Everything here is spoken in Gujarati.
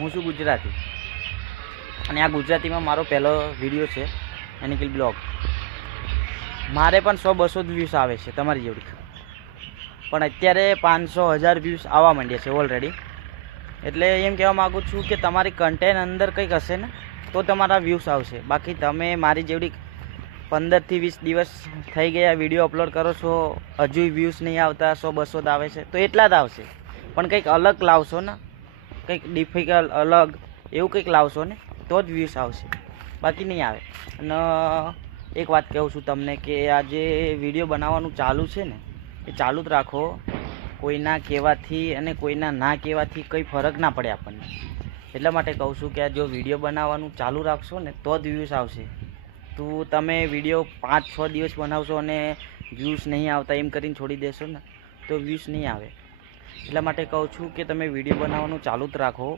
હું છું ગુજરાતી. અને આ ગુજરાતીમાં મારો પહેલો વીડિયો છે, એનિકલ બ્લોગ. મારે પણ સો બસો જ વ્યૂઝ આવે છે, તમારી જેવડી. પણ અત્યારે પાંચસો હજાર વ્યૂઝ આવવા માંડ્યા છે ઓલરેડી એટલે એમ કહેવા માગું છું કે તમારી કન્ટેન્ટ અંદર કંઈક હશે ને, તો તમારા વ્યૂઝ આવશે. બાકી તમે મારી જેવડી પંદરથી વીસ દિવસ થઈ ગયા વીડિયો અપલોડ કરો છો હજુ વ્યૂઝ નહીં આવતા, સો બસો જ આવે છે. તો એટલા જ આવશે. પણ કંઈક અલગ લાવશો ને કંઈક ડિફિકલ્ટ અલગ એવું કંઈક લાવશો ને, તો જ વ્યૂઝ આવશે. બાકી નહીં આવે. અને એક વાત કહું છું તમને કે આ જે વીડિયો બનાવવાનું ચાલુ છે ને, એ ચાલુ જ રાખો. કોઈના કહેવાથી અને કોઈના ના કહેવાથી કંઈ ફરક ના પડે આપણને. એટલા માટે કહું છું કે આ જો વીડિયો બનાવવાનું ચાલુ રાખશો ને, તો જ વ્યૂઝ આવશે. તો તમે વીડિયો પાંચ છ દિવસ બનાવશો અને વ્યૂઝ નહીં આવતા એમ કરીને છોડી દેશો ને, તો વ્યૂઝ નહીં આવે. એટલા માટે કહું છું કે તમે વીડિયો બનાવવાનું ચાલુ જ રાખો.